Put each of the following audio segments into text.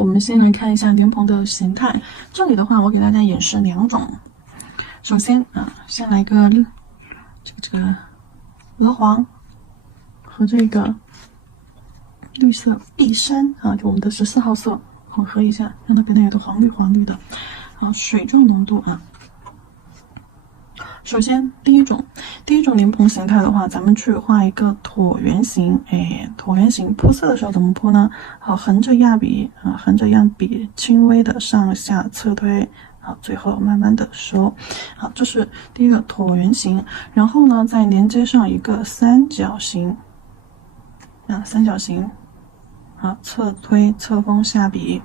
我们先来看一下莲蓬的形态。这里的话，我给大家演示2种。首先先来一个这个鹅黄和这个绿色碧山就我们的14号色混合一下，让它变得有点黄绿的水状浓度首先第一种莲蓬形态的话，咱们去画一个椭圆形。椭圆形铺色的时候怎么铺呢？横着压笔轻微的上下侧推，最后慢慢的收。这是第一个椭圆形。然后呢，再连接上一个三角形。三角形，侧推侧锋下笔。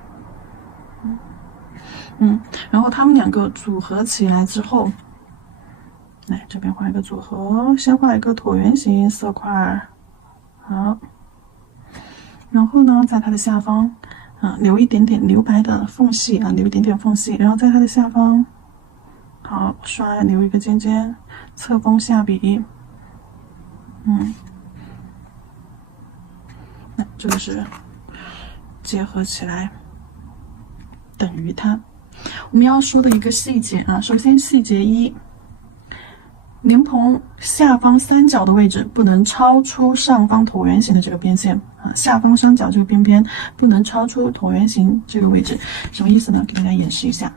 然后它们2个组合起来之后。来这边画一个组合，先画一个椭圆形色块，好，然后呢，在它的下方留一点点留白的缝隙留一点点缝隙，然后在它的下方，好刷留一个尖尖，侧锋下笔，那这个是结合起来等于它。我们要说的一个细节首先细节1。莲蓬下方三角的位置不能超出上方椭圆形的这个边线下方三角这个边边不能超出椭圆形这个位置。什么意思呢？给大家演示一下。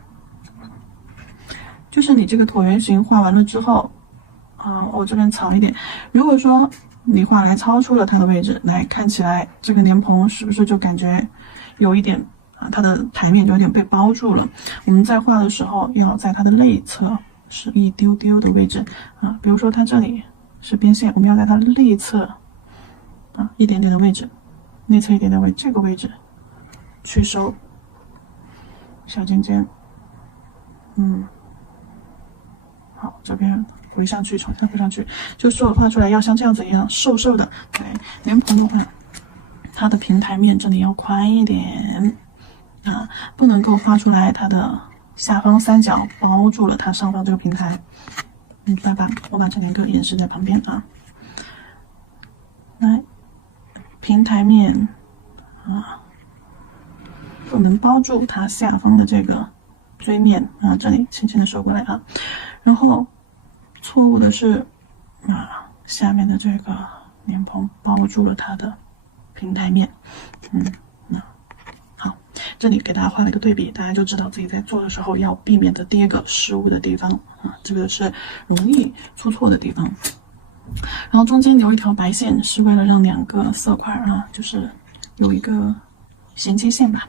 就是你这个椭圆形画完了之后我这边藏一点。如果说你画来超出了它的位置，来看起来这个莲蓬是不是就感觉有一点它的台面就有点被包住了？我们在画的时候要在它的内侧。是一丢丢的位置比如说它这里是边线，我们要在它内侧一点点的位置，内侧一点点位这个位置去收小尖尖，好，这边回上去，重新回上去，就说画出来要像这样子一样瘦瘦的。对，莲蓬的话，它的平台面这里要宽一点不能够画出来它的。下方三角包住了它上方这个平台，我把这2个演示在旁边来，平台面不能包住它下方的这个锥面这里轻轻的收过来然后错误的是下面的这个莲蓬包住了它的平台面，这里给大家画了一个对比，大家就知道自己在做的时候要避免的第一个失误的地方这个是容易出错的地方。然后中间留一条白线，是为了让2个色块就是有一个衔接线吧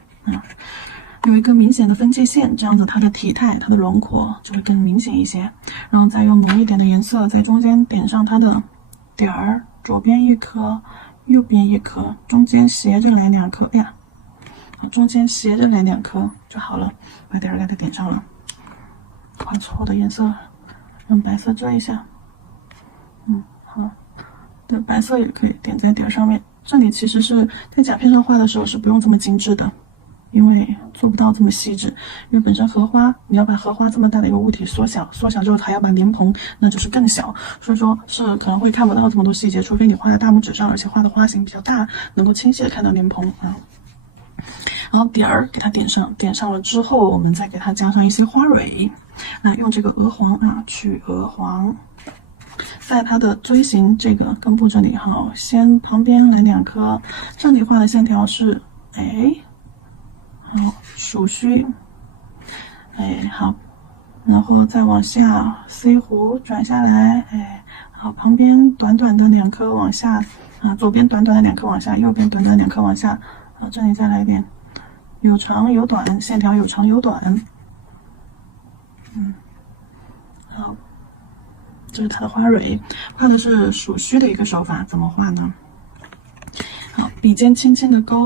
有一个明显的分界线，这样子它的体态、它的轮廓就会更明显一些。然后再用浓一点的颜色在中间点上它的点儿，左边1颗，右边1颗，中间斜着来2颗中间斜着来2颗就好了，把点儿给它点上了。画错的颜色，用白色遮一下。好，对，白色也可以点在点上面。这里其实是在甲片上画的时候是不用这么精致的，因为做不到这么细致。因为本身荷花，你要把荷花这么大的一个物体缩小之后，还要把莲蓬那就是更小，所以说是可能会看不到这么多细节，除非你画在大拇指上，而且画的花型比较大，能够清晰的看到莲蓬然后点儿给它点上，点上了之后，我们再给它加上一些花蕊。用这个鹅黄取鹅黄，在它的锥形这个根部这里先旁边来2颗，这里画的线条是属须，好，然后再往下 C 弧转下来，好，旁边短短的2颗往下左边短短的2颗往下，右边短短的2颗往下，这里再来一点。有长有短，线条有长有短。好，这是它的花蕊，画的是属须的一个手法，怎么画呢？好，笔尖轻轻的勾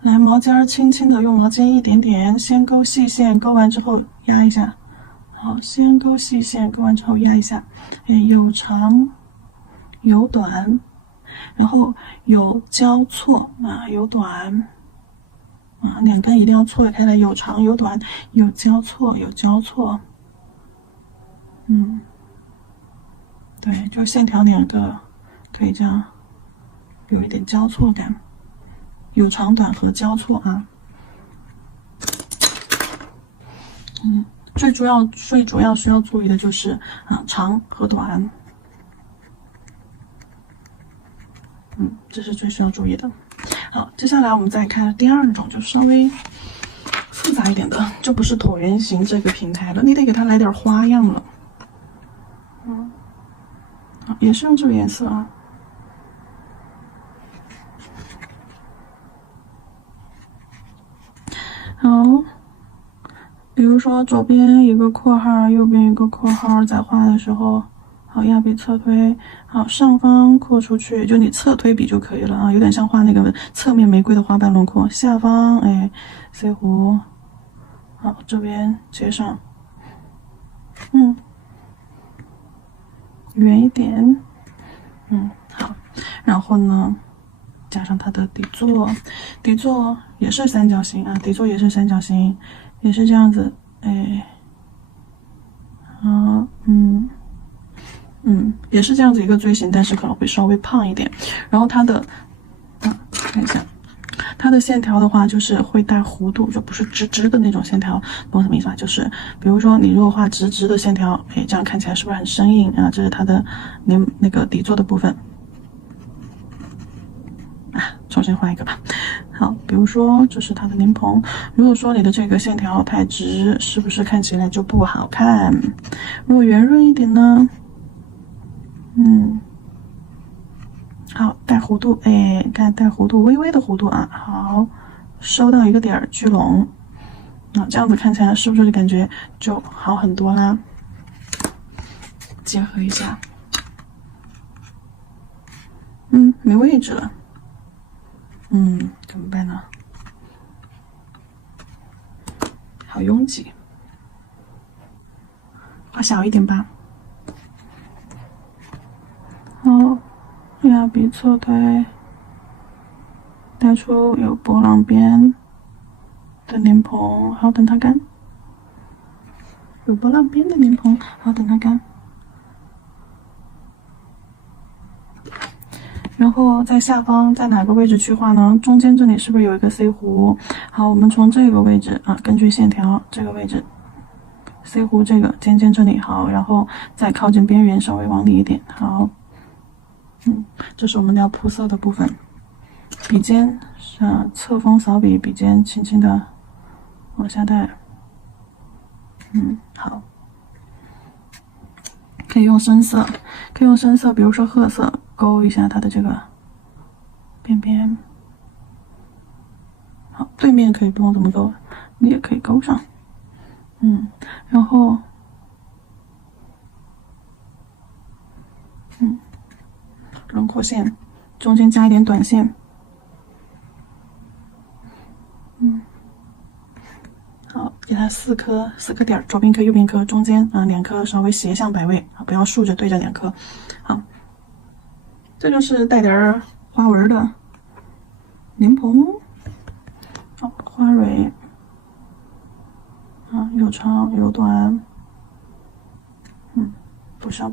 来毛尖轻轻的用毛尖一点点，先勾细线，勾完之后压一下。好，先勾细线，勾完之后压一下。有长有短，然后有交错有短。2根一定要错开来，有长有短，有交错。对，就线条2个可以这样有一点交错感，有长短和交错最主要需要注意的就是长和短。这是最需要注意的。好，接下来我们再看第二种，就稍微复杂一点的，就不是椭圆形这个平台了，你得给它来点花样了。好，也是用这个颜色啊。好，比如说左边一个括号，右边一个括号，在画的时候，好，压笔侧推，好，上方扩出去，就你侧推笔就可以了啊，有点像画那个侧面玫瑰的花瓣轮廓。下方，哎，C 弧，好，这边接上，圆一点，好，然后呢，加上它的底座，底座也是三角形啊，底座也是三角形，也是这样子，哎，好，也是这样子一个锥形，但是可能会稍微胖一点。然后它的，看一下，它的线条的话，就是会带弧度，就不是直直的那种线条，懂什么意思吧？就是比如说你如果画直直的线条，哎，这样看起来是不是很生硬啊？这是它的那个底座的部分。重新画一个吧。好，比如说这是它的莲蓬。如果说你的这个线条太直，是不是看起来就不好看？如果圆润一点呢？好，带弧度，哎，看带弧度，微微的弧度啊。好，收到一个点儿，聚拢。这样子看起来是不是就感觉就好很多啦？结合一下，没位置了。怎么办呢？好拥挤，画小一点吧。好，压笔侧推，带出有波浪边的莲蓬，好，等它干。有波浪边的莲蓬，好，等它干。然后在下方在哪个位置去画呢？中间这里是不是有一个 C 弧？好，我们从这个位置啊，根据线条这个位置 C 弧这个尖尖这里好，然后再靠近边缘稍微往里一点，好，这是我们要铺色的部分。笔尖侧锋扫笔，笔尖轻轻的往下带，好，可以用深色，比如说褐色。勾一下它的这个边边，好，对面可以不用这么勾，你也可以勾上，然后，轮廓线中间加一点短线，好，给它四颗点，左边一颗，右边一颗，中间2颗稍微斜向摆位，不要竖着对着2颗，好。这就是带点花纹的莲蓬，好，花蕊，有长有短，不上，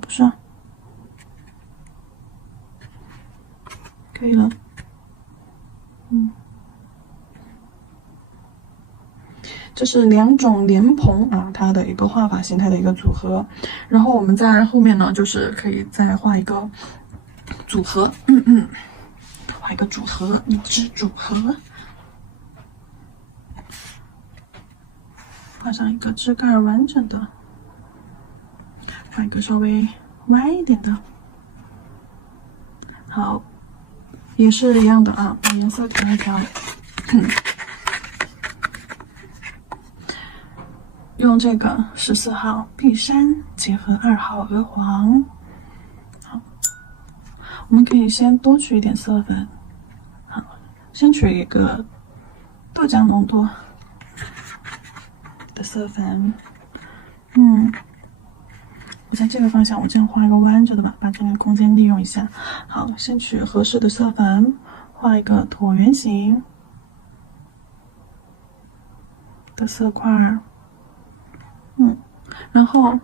可以了，这是2种莲蓬啊，它的一个画法形态的一个组合。然后我们在后面呢，就是可以再画一个组合，画一个组合，一支组合，画上一个枝干完整的，画一个稍微歪一点的，好，也是一样的啊，把颜色调一调，用这个14号碧山结合2号鹅黄。我们可以先多取一点色粉，好，先取一个豆浆浓度的色粉，我在这个方向，我这样画一个弯着的吧，把这个空间利用一下。好，先取合适的色粉，画一个椭圆形的色块，然后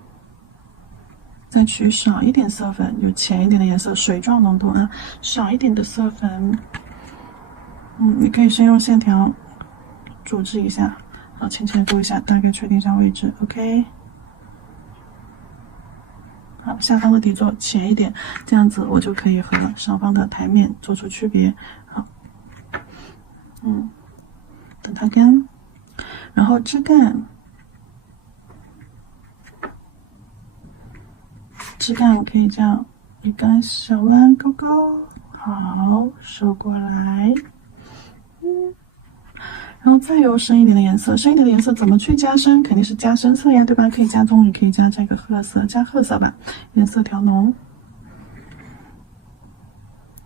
再取少一点色粉，有浅一点的颜色，水状浓度啊，少一点的色粉。你可以先用线条组织一下，好，浅浅勾一下，大概确定一下位置 ，OK。好，下方的底座浅一点，这样子我就可以和上方的台面做出区别。好，等它干，然后枝干，可以这样一个小弯勾勾，好，收过来，然后再有深一点的颜色，深一点的颜色怎么去加深？肯定是加深色呀，对吧？可以加棕榈，可以加这个褐色，加褐色吧，颜色调浓。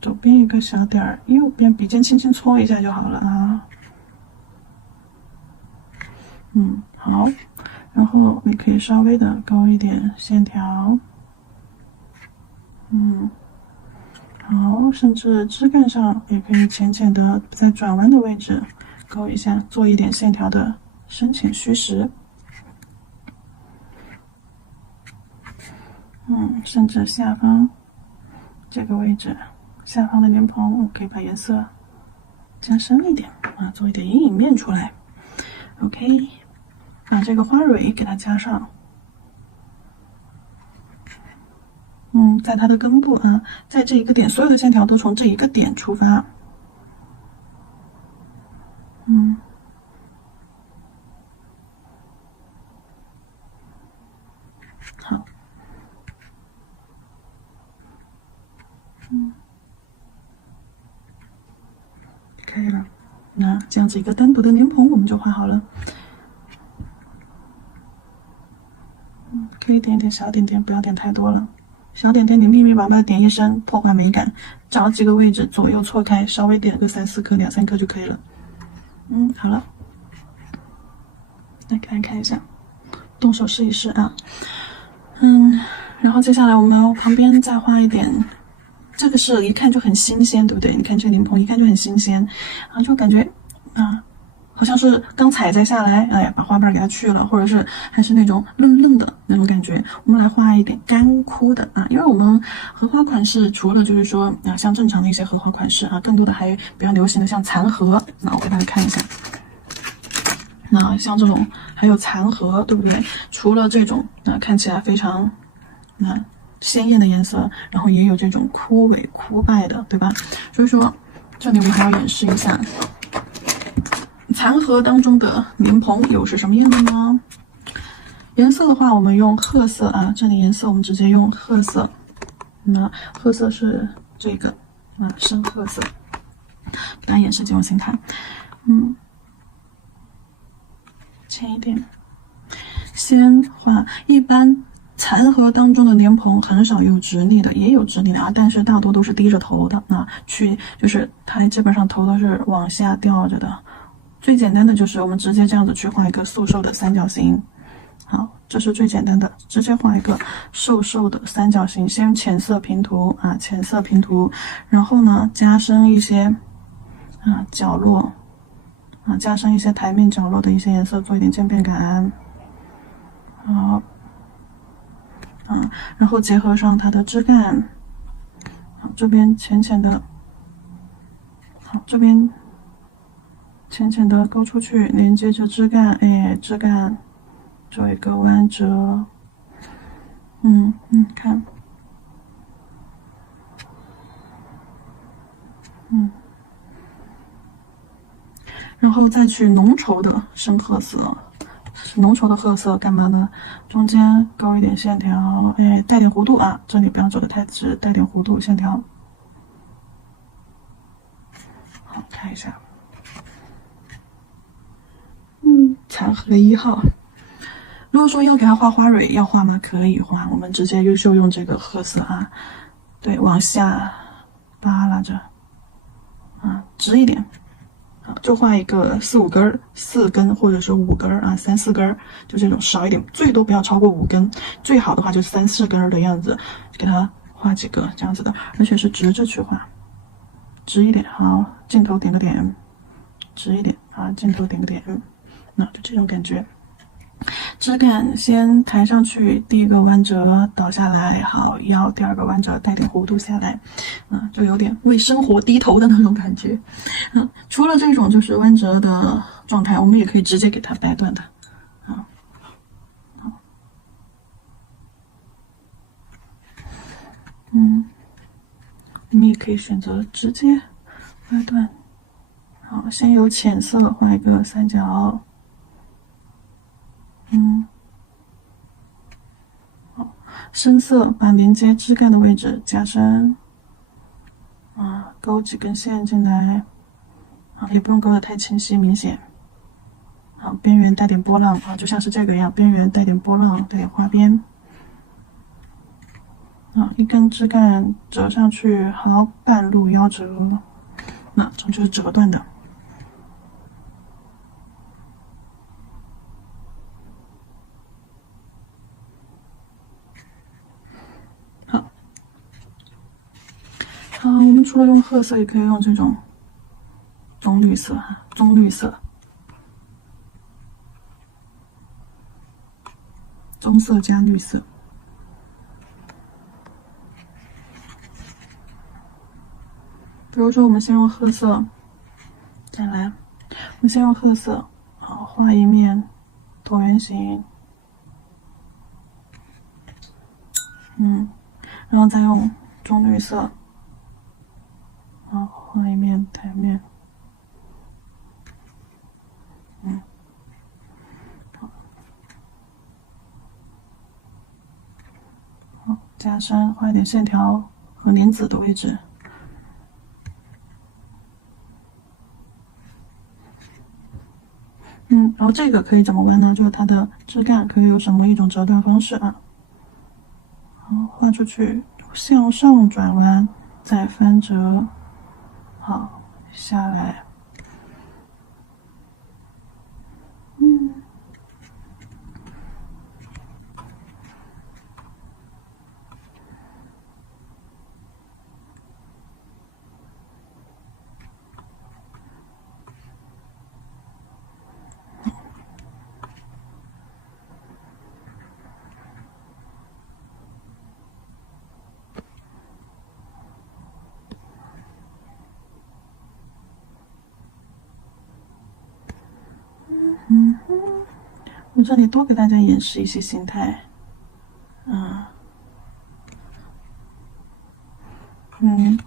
左边一个小点儿，右边笔尖轻轻搓一下就好了啊。好，然后你可以稍微的勾一点线条。好，甚至枝干上也可以浅浅的在转弯的位置勾一下，做一点线条的深浅虚实。甚至下方这个位置，下方的莲蓬，我可以把颜色加深一点啊，做一点阴影面出来。OK， 把这个花蕊给它加上。在它的根部啊，在这一个点，所有的线条都从这一个点出发。好，可以了。那这样子一个单独的莲蓬我们就画好了。可以点一点小点点，不要点太多了。小点点你密密麻麻点一身，破坏美感。找几个位置左右错开，稍微点个3、4颗、2、3颗就可以了。好了，来看一下，动手试一试啊。然后接下来我们旁边再画一点，这个是一看就很新鲜，对不对？你看这个莲蓬一看就很新鲜啊，就感觉好像是刚采摘下来，把花瓣给它去了，或者是还是那种嫩嫩的那种感觉。我们来画一点干枯的啊，因为我们荷花款式除了就是说像正常的一些荷花款式啊，更多的还比较流行的像残荷。那我给大家看一下，那像这种还有残荷，对不对？除了这种看起来非常鲜艳的颜色，然后也有这种枯萎枯败的，对吧？所以说这里我们还要演示一下。残荷当中的莲蓬又是什么样的呢？颜色的话，我们用褐色啊，这里颜色我们直接用褐色。那褐色是这个深褐色，大家演示给我先看。浅一点，先画。一般残荷当中的莲蓬很少有直立的，也有直立的啊，但是大多都是低着头的就是它基本上头都是往下吊着的。最简单的就是我们直接这样子去画一个瘦瘦的三角形。好，这是最简单的，直接画一个瘦瘦的三角形，先浅色平涂浅色平涂，然后呢加深一些角落加深一些台面角落的一些颜色，做一点渐变感。好，然后结合上它的枝干，好，这边浅浅的，好，这边浅浅的勾出去，连接着枝干，枝干做一个弯折，看，然后再去浓稠的深褐色，浓稠的褐色干嘛呢？中间勾一点线条，带点弧度啊，这里不要走得太直，带点弧度线条。好，看一下。残荷1号，如果说要给它画花蕊，要画吗？可以画，我们直接优秀用这个褐色对，往下扒拉着直一点，就画一个4、5根，4根或者是5根3、4根，就这种少一点，最多不要超过5根，最好的话就3、4根的样子，给它画几个这样子的，而且是直着去画，直一点，好，镜头点个点，直一点镜头点个点。那就这种感觉。枝干先抬上去，第一个弯折倒下来，好，腰第二个弯折带点弧度下来，就有点为生活低头的那种感觉。除了这种就是弯折的状态，我们也可以直接给它掰断的。我们也可以选择直接掰断。好，先由浅色画一个三角。深色把连接枝干的位置加深，勾几根线进来，也不用勾得太清晰明显。好，边缘带点波浪就像是这个样，边缘带点波浪，带点花边。一根枝干折上去，好，半路腰折，这种就是折断的。我们除了用褐色，也可以用这种棕绿色，棕色加绿色。比如说，我们先用褐色，再来，我们先用褐色，好，画一面椭圆形，然后再用棕绿色。画一面台面，好，加深，画一点线条和莲子的位置。然后这个可以怎么弯呢？就是它的枝干可以有什么一种折断方式好，画出去，向上转弯，再翻折。好，下来，我这里多给大家演示一些形态，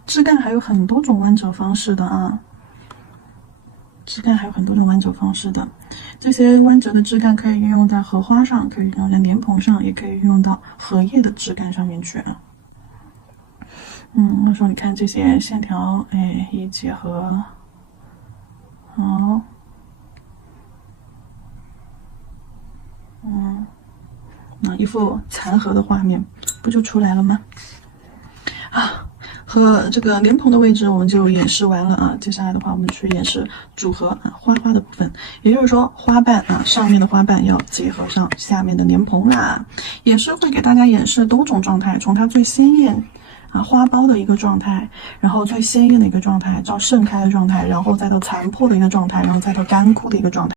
枝干还有很多种弯折方式的枝干还有很多种弯折方式的，这些弯折的枝干可以运用在荷花上，可以运用在莲蓬上，也可以运用到荷叶的枝干上面去那时候你看这些线条，一结合，好，一幅残荷的画面不就出来了吗？和这个莲蓬的位置我们就演示完了接下来的话我们去演示组合花的部分，也就是说花瓣上面的花瓣要结合上下面的莲蓬也是会给大家演示多种状态，从它最鲜艳花苞的一个状态，然后最鲜艳的一个状态到盛开的状态，然后再到残破的一个状态，然后再到干枯的一个状态。